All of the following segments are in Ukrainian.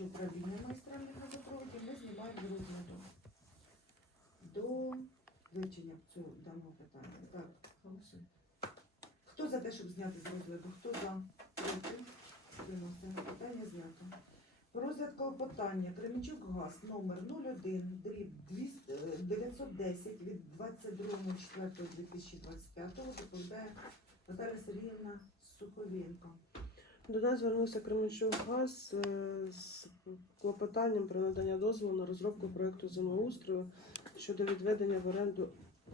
виконавче управління магістральних газопроводів ми знімаємо розгляду до вивчення цього даного питання. Так, голосуємо. Хто за те, щоб зняти з розгляду? Хто за? Проти? Утримався. Питання знято. Розгляд клопотання Кременчук ГАЗ номер 01 дріб 200, е, 910 від 22.04.2025 доповідає Наталя Сергіївна Суховенко. До нас звернувся Кременчук ГАЗ е, з клопотанням про надання дозволу на розробку проекту землеустрою щодо відведення в оренду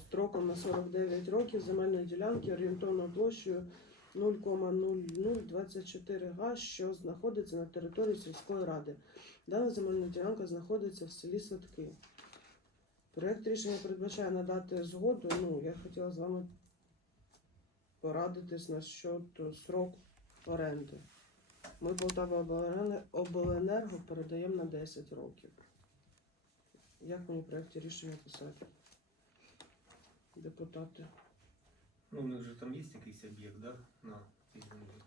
строком на 49 років земельної ділянки орієнтовною площею 0,0024 га, що знаходиться на території сільської ради. Дана земельна ділянка знаходиться в селі Садки. Проект рішення передбачає надати згоду. Ну, я хотіла з вами порадитись на щодо срок оренди. Ми Полтава Обленерго- передаємо на 10 років. Як мені в проєкті рішення писати? Депутати. Ну, у них же там есть якийсь об'єкт, да? На цій землі.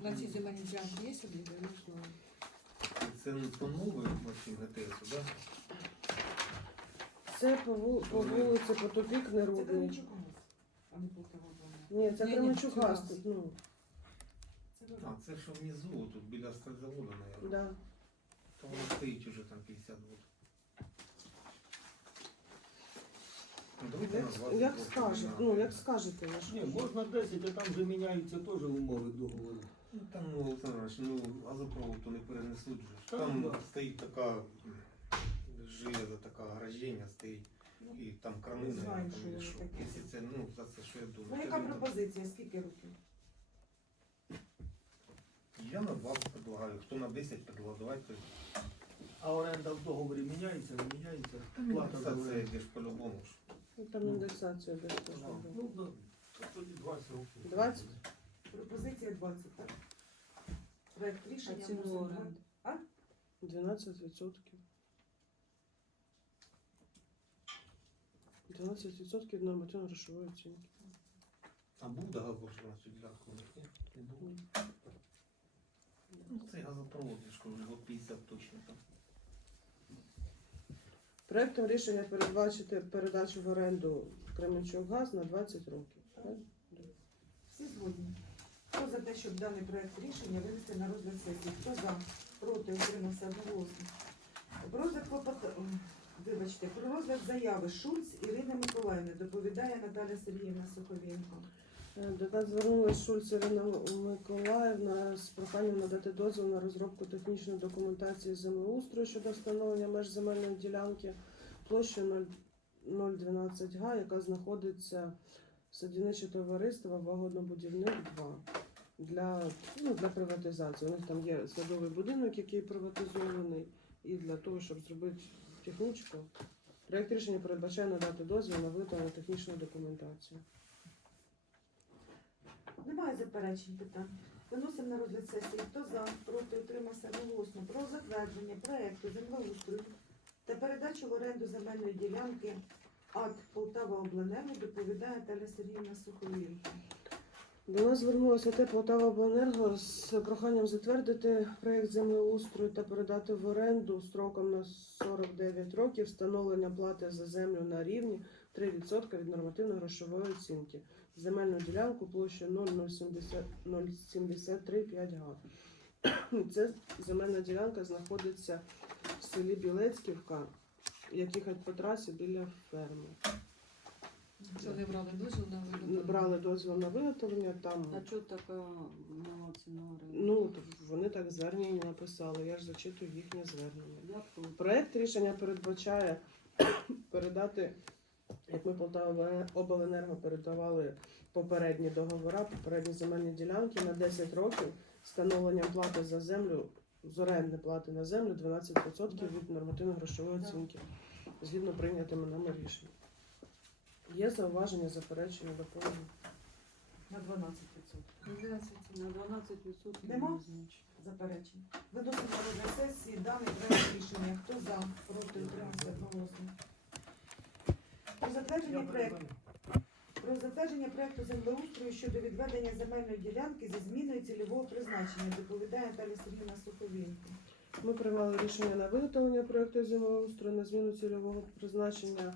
На цій земельній ділянці є собі? І Це не по новим цим ГТСу, да? Це по, вул- по вулиці Потопік Це Нерудний. Кременчук ГАЗ, а не Полтава Ні, це Кременчук це газ. тут, Ну, Це. А, це що внизу, тут біля стальзавода, наверное. да. То воно стоїть уже там 50 років. Ну, давайте Як, на 20 як років, скажете, на- ну як скажете, я ж Ні, можна 10, а там вже міняються теж умови договору. Ну, там, ну, Олександр Іванович, ну, газопровод то не перенесуть же. ж. Там, Там да. стоїть така м, железо, така ограждення стоїть. І там крани, Не знаю, наверное, що воно що. таке. Якщо це, ну, за це, що я думаю. Ну, яка пропозиція? Скільки років? Я на 20 предлагаю, хто на 10 предлагає, давайте. А оренда в договорі міняється, не міняється. Плата за Це, це оренду. йде ж по-любому ж. Ну, Там індексація десь теж Ну, буде. Ну, да. то тоді 20 років. 20? Пропозиція 20, так? Проект рішення. Ціну вносимо оренди? 12%. 12% від нормативно-грошової оцінки. А був договор на цю ділянку ні? Не було. Ну, цей газопровод, я ж кажу, год 50 точно там. Проектом рішення передбачити передачу в оренду Кременчук газ на 20 років. правильно? Всі згодні. Хто за те, щоб даний проект рішення винести на розгляд сесії? Хто за? Проти? Утримався одноголосно. Про розгляд клопота... м, Вибачте, про розгляд заяви Шульц Ірини Миколаївни доповідає Наталя Сергіївна Суховенко. Е, До нас звернулася Шульц Ірина Миколаївна з проханням надати дозвіл на розробку технічної документації землеустрою щодо встановлення меж земельної ділянки площею 012 га, яка знаходиться в садівниче товариство Вагонобудівник 2 для, ну, для приватизації. У них там є садовий будинок, який приватизований, і для того, щоб зробити технічку. Проект рішення передбачає надати дозвіл на виготовлення технічної документації. Немає заперечень питань. Виносимо на розгляд сесії. Хто за? Проти? Утримався одноголосно. Про затвердження проекту землеустрою та передачу в оренду земельної ділянки АТ Полтава Обленерго доповідає Наталя Сергіївна Суховенко. До нас звернулося ТЕП Полтава Обленерго з проханням затвердити проєкт землеустрою та передати в оренду строком на 49 років встановлення плати за землю на рівні 3% від нормативно-грошової оцінки. Земельну ділянку площею 0,073,5 га. Це земельна ділянка знаходиться в селі Білецьківка, як їхати по трасі біля ферми. Що не брали дозвіл на виготовлення? Брали дозвіл на виготовлення там. А чого така мала ціна? Ну, то вони так в зверненні написали, я ж зачитую їхнє звернення. Проект рішення передбачає передати, як ми Полтава Обленерго передавали попередні договори, попередні земельні ділянки на 10 років встановленням плати за землю, з орендної плати на землю 12% від нормативно-грошової Да. оцінки, згідно прийнятими нами рішення. Є зауваження, заперечення, доповнення? На 12%. 12, на 12% Нема? Заперечень. Виносимо на розгляд сесії даний проект рішення. Хто за? Проти? Утримався одноголосно. Про затвердження проекту. Про затвердження проекту землеустрою щодо відведення земельної ділянки зі зміною цільового призначення доповідає Наталя Сергійовна Суховінко. Ми приймали рішення на виготовлення проєкту землеустрою на зміну цільового призначення.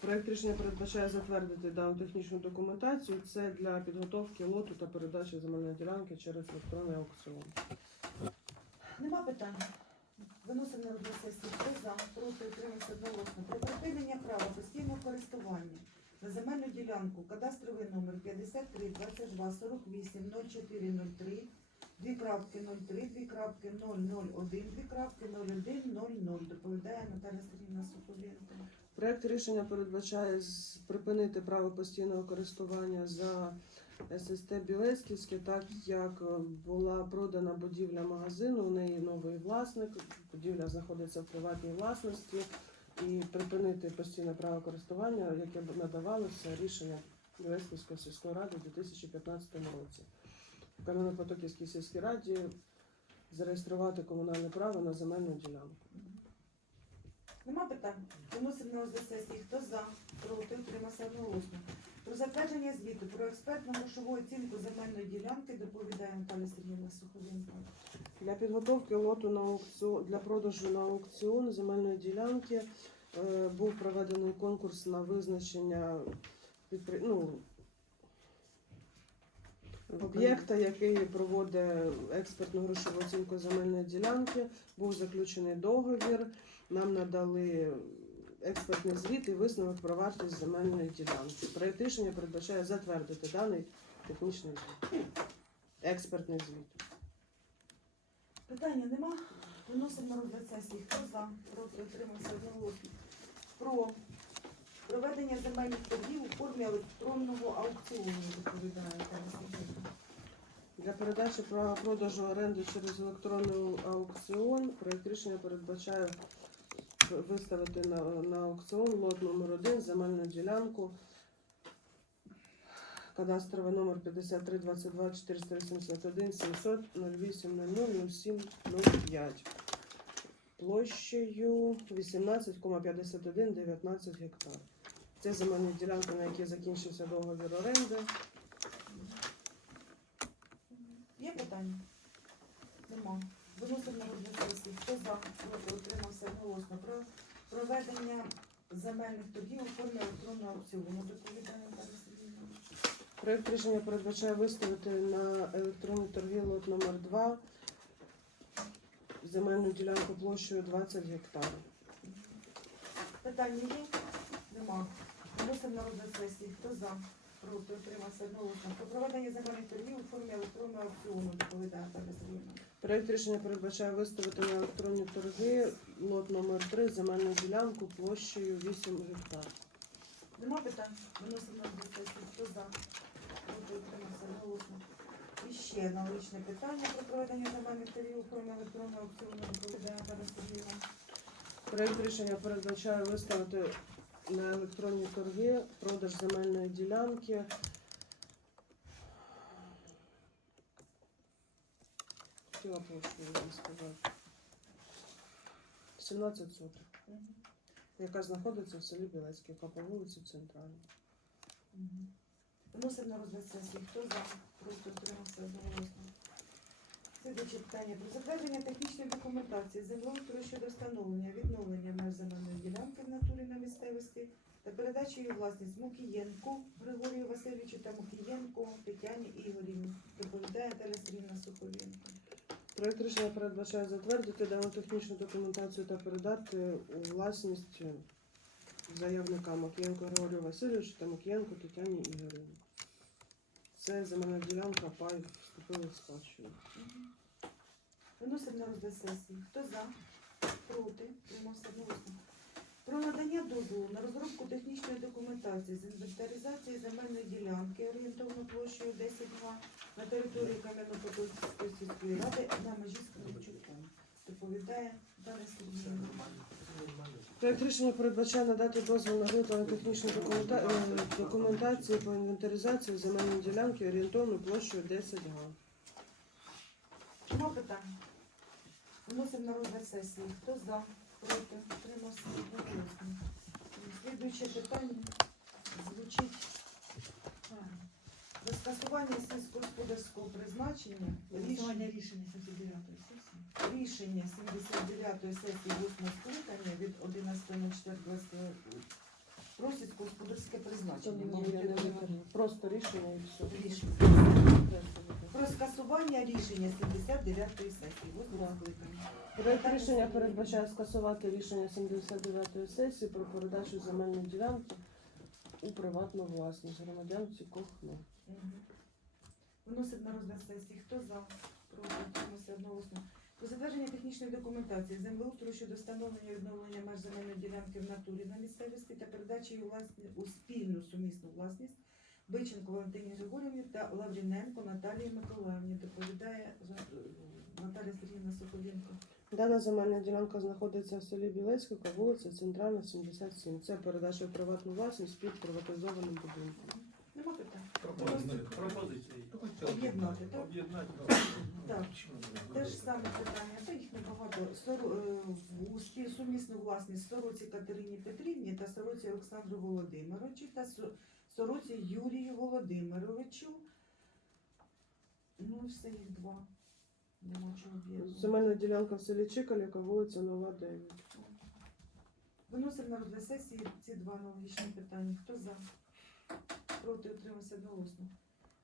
Проєкт рішення передбачає затвердити дану технічну документацію. Це для підготовки лоту та передачі земельної ділянки через електронний аукціон. Нема питань. Виносимо на сесії. Хто за? Проти утримався одноголосно. Про припинення права постійного користування на земельну ділянку кадастровий номер 53 22 48 0403 дві крапки 03, дві крапки 001, дві крапки 01 00. Доповідає Наталя Сергійовна Соколенко. Проект рішення передбачає припинити право постійного користування за ССТ Білецьківське, так як е, була продана будівля магазину, у неї новий власник, будівля знаходиться в приватній власності, і припинити постійне право користування, яке надавалося рішення Білецьківської сільської ради у 2015 році. В Кам'янопотоківській сільській раді зареєструвати комунальне право на земельну ділянку. Нема питань. Виносимо на розгляд сесії. Хто за? Проти утримався одноголосно. Про затвердження звіту про експертну грошову оцінку земельної ділянки доповідає Наталя Сергійовна Соколенко. Для підготовки лоту на аукціон для продажу на аукціон земельної ділянки е, був проведений конкурс на визначення підпри... ну, об'єкта, який проводить експертну грошову оцінку земельної ділянки. Був заключений договір. Нам надали експертний звіт і висновок про вартість земельної ділянки. Проєкт рішення передбачає затвердити даний технічний звіт. Експертний звіт. Питання нема. Виносимо на розгляд сесії. Хто за? Проти утримався одноголосно. Про проведення земельних торгів у формі електронного аукціону Наталя Для передачі права продажу оренди через електронний аукціон проєкт рішення передбачає виставити на, на аукціон лот номер 1 земельну ділянку. Кадастровий номер 53 22 481 700 08 00 07 05 площею 18,51 19 гектар. Це земельні ділянки, на які закінчився договір оренди. Є питання? Нема. Проти утримався одноголосно. Про проведення земельних торгів у формі електронного аукціону доповідає Наталя Сергійовна. Проект рішення передбачає виставити на електронні торги лот номер 2 земельну ділянку площею 20 гектарів. Питання є? Нема. Виносимо на розгляд сесії. Хто за? Проти утримався одноголосно. Про проведення земельних торгів у формі електронного аукціону доповідає Наталя Сергійовна. Проект рішення передбачає виставити на електронні торги лот номер 3 земельну ділянку площею 8 гектарів. Нема питань? Виносимо розгляд сесії. Хто за? Проти утримався одноголосно. І ще аналогічне питання про проведення земельних торгів у формі електронного аукціону доповідає Наталя Сергійовна. Проект рішення передбачає виставити на електронні торги продаж земельної ділянки. Хотіла площу вам сказати. 17 соток, яка знаходиться в селі Білецьке, яка по вулиці Центральній. Виносимо на розгляд сесії. Хто за? Проти утримався одноголосно. Слідуюче питання про затвердження технічної документації землеустрою щодо встановлення відновлення меж земельної ділянки в натурі на місцевості та передачі її власність Мукієнку Григорію Васильовичу та Мукієнку Тетяні Ігорівні. Доповідає Наталя Сергійовна Соколєнко. Проект рішення передбачає затвердити дану технічну документацію та передати у власність заявника Макієнко Григорію Васильовичу та Макієнко Тетяні Ігорівні. Це земельна ділянка пай вступили в спадщину. Виносить на розгляд сесії. Хто за? Проти? Тримався одноголосно. Про надання дозволу на розробку технічної документації з інвентаризації земельної ділянки орієнтовно площею 10 га на території Кам'янопотоківської сільської ради на межі з Кременчуком. Доповідає Дар'я Сергіївна. Проект рішення передбачає надати дозвіл на виготовлення технічної документа... е, документації по інвентаризації земельної ділянки орієнтовною площею 10 га. Нема питань? Виносимо на розгляд сесії. Хто за? Проти? Тримався одноголосно. Слідуюче питання звучить так. скасування сільськогосподарського призначення рішення рішення 79 сесії. рішення 79-ї сесії 8 скликання від 11.04.20 про сільськогосподарське призначення. Мабуть, я не витягну. Просто рішення і все. рішення. Про скасування рішення 79-ї сесії 8 Да. скликання. Проект рішення передбачає скасувати рішення 79-ї сесії про передачу земельної ділянки у приватну власність громадянці Кохно. Мгм. Виносить на розгляд сесії. Хто за? Проти утримався одноголосно. Про затвердження технічної документації землеустрою щодо встановлення і відновлення меж земельної ділянки в натурі на місцевості та передачі її власні у спільну сумісну власність Биченко Валентині Григорівні та Лавріненко Наталії Миколаївні. Доповідає Наталія Сергіївна Соколєнко. Дана земельна ділянка знаходиться в селі Білецька, вулиця Центральна, 77. Це передача в приватну власність під приватизованим будинком. Нема питань? Пропозиції. Пропозиції. Об'єднати, так? Об'єднати. Так. Те ж саме питання, та їх небагато. Соро- е, сумісну власність Сороці Катерині Петрівні та Сороці Олександру Володимировичу та Со- Сороці Юрію Володимировичу. Ну, все їх два. Нема чого об'єднувати. Земельна ділянка в селі Чикалівка, вулиця Нова 9. Виносимо на розгляд сесії ці два аналогічні питання. Хто за? Проти утримався одноголосно.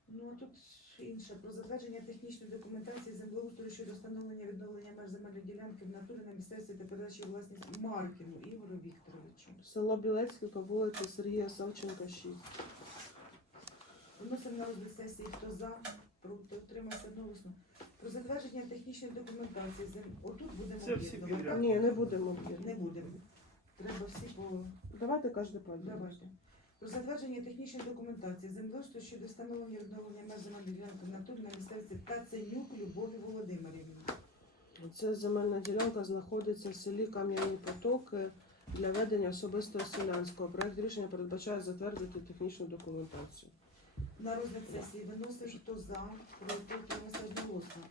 Ну а тут інше про затвердження технічної документації землеустрою щодо встановлення земельної ділянки в натурі на місцевості та передачі власність Маркіну Ігорю Вікторовичу. Село Білецька, вулиця Сергія Савченка, 6. Виносимо на розгляд сесії. Хто за? Проти утримався одноголосно. Про затвердження технічної документації зем... Отут будемо Це всі об'єднувати, підряд. Ні, не будемо. Не будемо. Треба всі по Давайте кожен по одному. Давайте. Про затвердження технічної документації землеустрою щодо встановлення відновлення меж земельної ділянки в натурі на місцевості Таценюк Любові Володимирівні. Ця земельна ділянка знаходиться в селі Кам'яні Потоки для ведення особистого селянського. Проект рішення передбачає затвердити технічну документацію. На розгляд сесії виносить хто за, проти утримався одноголосно.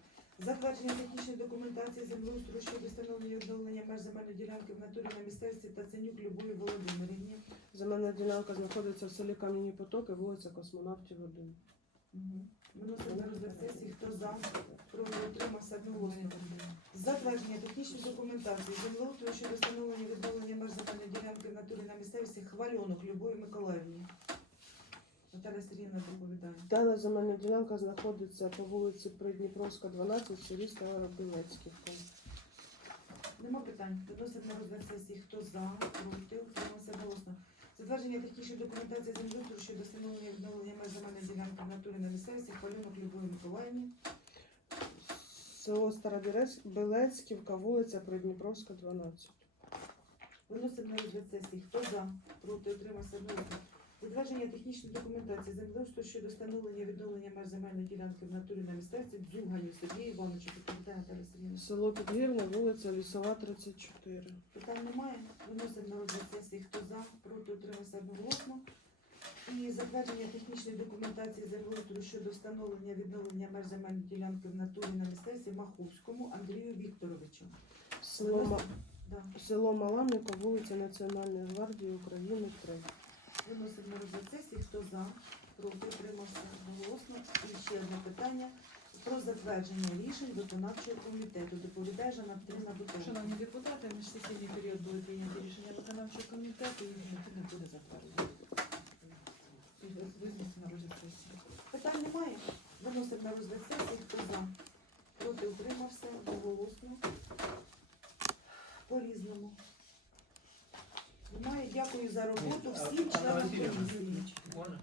Затвердження технічної документації землеустрою щодо встановлення і відновлення меж земельної ділянки в натурі на місцевості Таценюк Любові Володимирівні. Земельна ділянка знаходиться в селі Кам'яні Потоки, вулиця Космонавтів 1. Мгм. Виносить на розгляд сесії хто за, проти утримався одноголосно. Затвердження технічної документації землеустрою щодо встановлення відновлення меж земельної ділянки в натурі на місцевості Хвальонок Любові Миколаївні. Наталя Сергіївна доповідає. Дана земельна ділянка знаходиться по вулиці Придніпровська, 12, селі Старобілецьківка. Нема питань. Виносить на розгляд сесії. Хто за, проти. Затвердження технічної документації землеустрою щодо встановлення відновлення меж земельної ділянки в натурі на місцевості Хвальонок Любові Миколаївні. Село Старобілецьківка, вулиця Придніпровська, 12. Виносить на розгляд сесії. Хто за, проти, отримався голосно. Затвердження технічної документації землеустрою щодо встановлення відновлення меж земельної ділянки в натурі на місцевості Дзюганю Сергію Івановичу. Доповідає Наталя Сергіївна. Село Підгірне, вулиця Лісова, 34. Питань немає. Виносимо на розгляд сесії. Хто за, проти, утримався одноголосно. І затвердження технічної документації землеустрою щодо встановлення відновлення меж земельної ділянки в натурі на місцевості Маховському Андрію Вікторовичу. Село, Ма- Да. село Маланнико, вулиця Національної гвардії України, 3. Виносимо на розгляд сесії. Хто за, проти, утримався одноголосно. І ще одне питання про затвердження рішень виконавчого комітету. Доповідає Жанна Петрівна Бутова. Шановні депутати, між сесійний період були прийняті рішення виконавчого комітету, їх необхідно буде затвердити. Визнати на розгляд сесії. Питань немає. Виносимо на розгляд сесії. Хто за? Проти утримався одноголосно. По-різному. Немає. Дякую за роботу всім членам комісії. Можна?